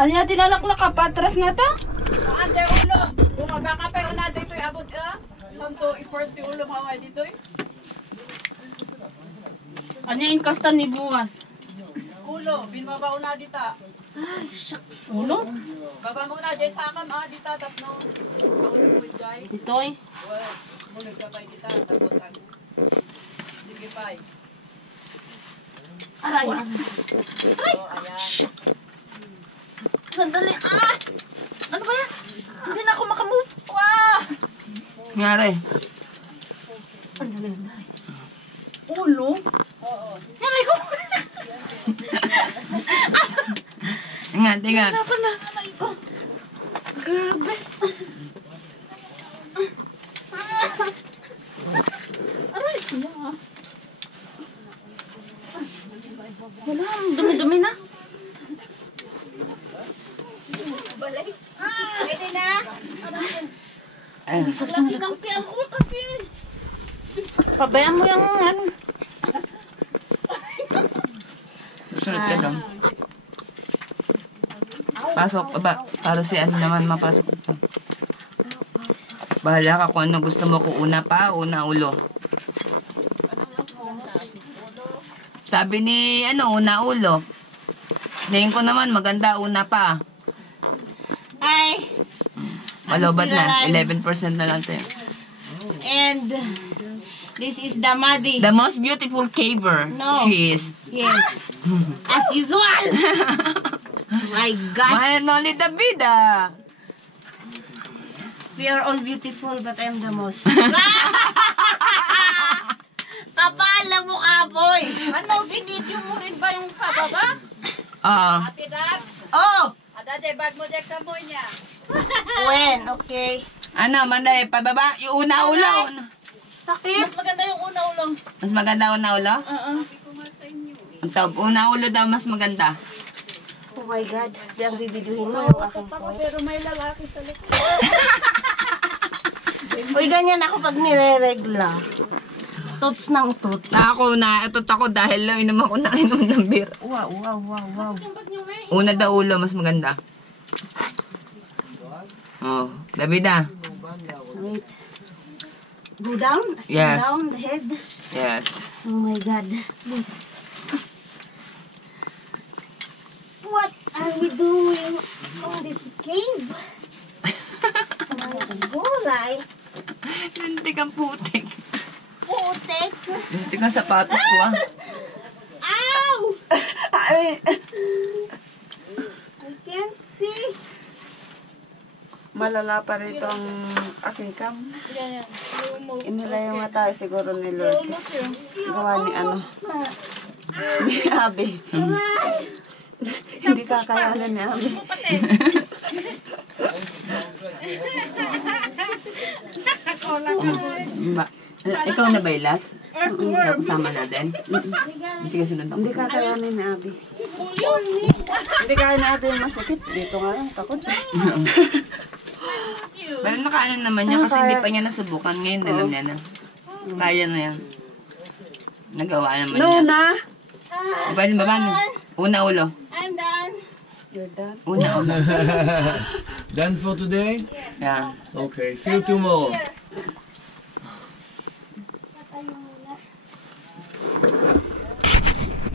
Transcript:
Ano yan, tinalaklak ka? Patras nga ta? Ante ulo. Bumaba ka pero na dito abot santo i-first ti ulo maway dito Ano yung kastan ni buwas? Ulo, binmaba na dita. Ay, shucks. Ulo? Baba mo na jay sakam dita tapno. Ulo mo jay. Dito eh. Well, mo nagkabay dita tapos sige pay. Aray. Aray. Ayan. Sandali. Ah! Ano ba yan? Hindi na ako makamove. Wow! Nangyari. Sandali. Ulo? Oo. Aray ko. Ingat, ingat. Ano na? Aray ko. Grabe. Aray. Iya. Wala, dumi-dumi na. Pwede na. Ay, Laki ng tiyan ko kasi. Pabayaan mo yung ano. sunod ka daw. Pasok, aba, para si ano naman mapasok ito. Bahala ka kung ano gusto mo, kung una pa, una ulo. Sabi ni, una ulo. Tingin ko naman, maganda, una pa. Hi, Malobat na, 11% na lang tayo. and this is the Madi. The most beautiful caver, No. she is. Yes, as usual. My gosh, One and only Davida. we are all beautiful, but I'm the most. Kapal na mukha, boy. Ano, binidyo mo rin ba yung pababa? Ate Dabs. Oh, Ada jay bag mo jay kamoy niya. when? Okay. Manday, pababa, yung una ulo. Una. Sakit. Mas maganda yung una ulo. Mas maganda una ulo? Ang tawag, una ulo daw mas maganda. Oh my God, biyang bibiduhin mo yung aking point. Pero may lalaki sa likod. Uy, ganyan ako pag nire-regla. Tots ng tot. Natot ako dahil lang inom ako ng inom ng beer. Wow, wow, wow, wow. Una daw ulo, mas maganda. Oh, Davida. Wait. Go down? As in Yes. down the head? Yes. Oh my God. Please. What are we doing in this cave? My gulay. Lintik ang putik. Putek. Lintik ang sapatos ko ah. Ow! I can't see. Malala pa rito ang akikam. Yan, yan. Inilayo nga tayo siguro ni Lord. Gawa ni ano. Ni Abi. Hindi kakayanan ni Abi. Ikaw na ba yung last? Kasama natin? Hindi ka sunod ako. Hindi kakayanin ni Abi. Hindi kaya ni Abi yung masakit. Dito nga lang, takot. Pero nakaano naman niya kasi hindi pa niya nasubukan. Ngayon alam niya na. Kaya na yan. Nagawa naman niya. No na! Baba na. Una ulo. I'm done. You're done. Una ulo. Done for today? Yeah. Okay, see you tomorrow.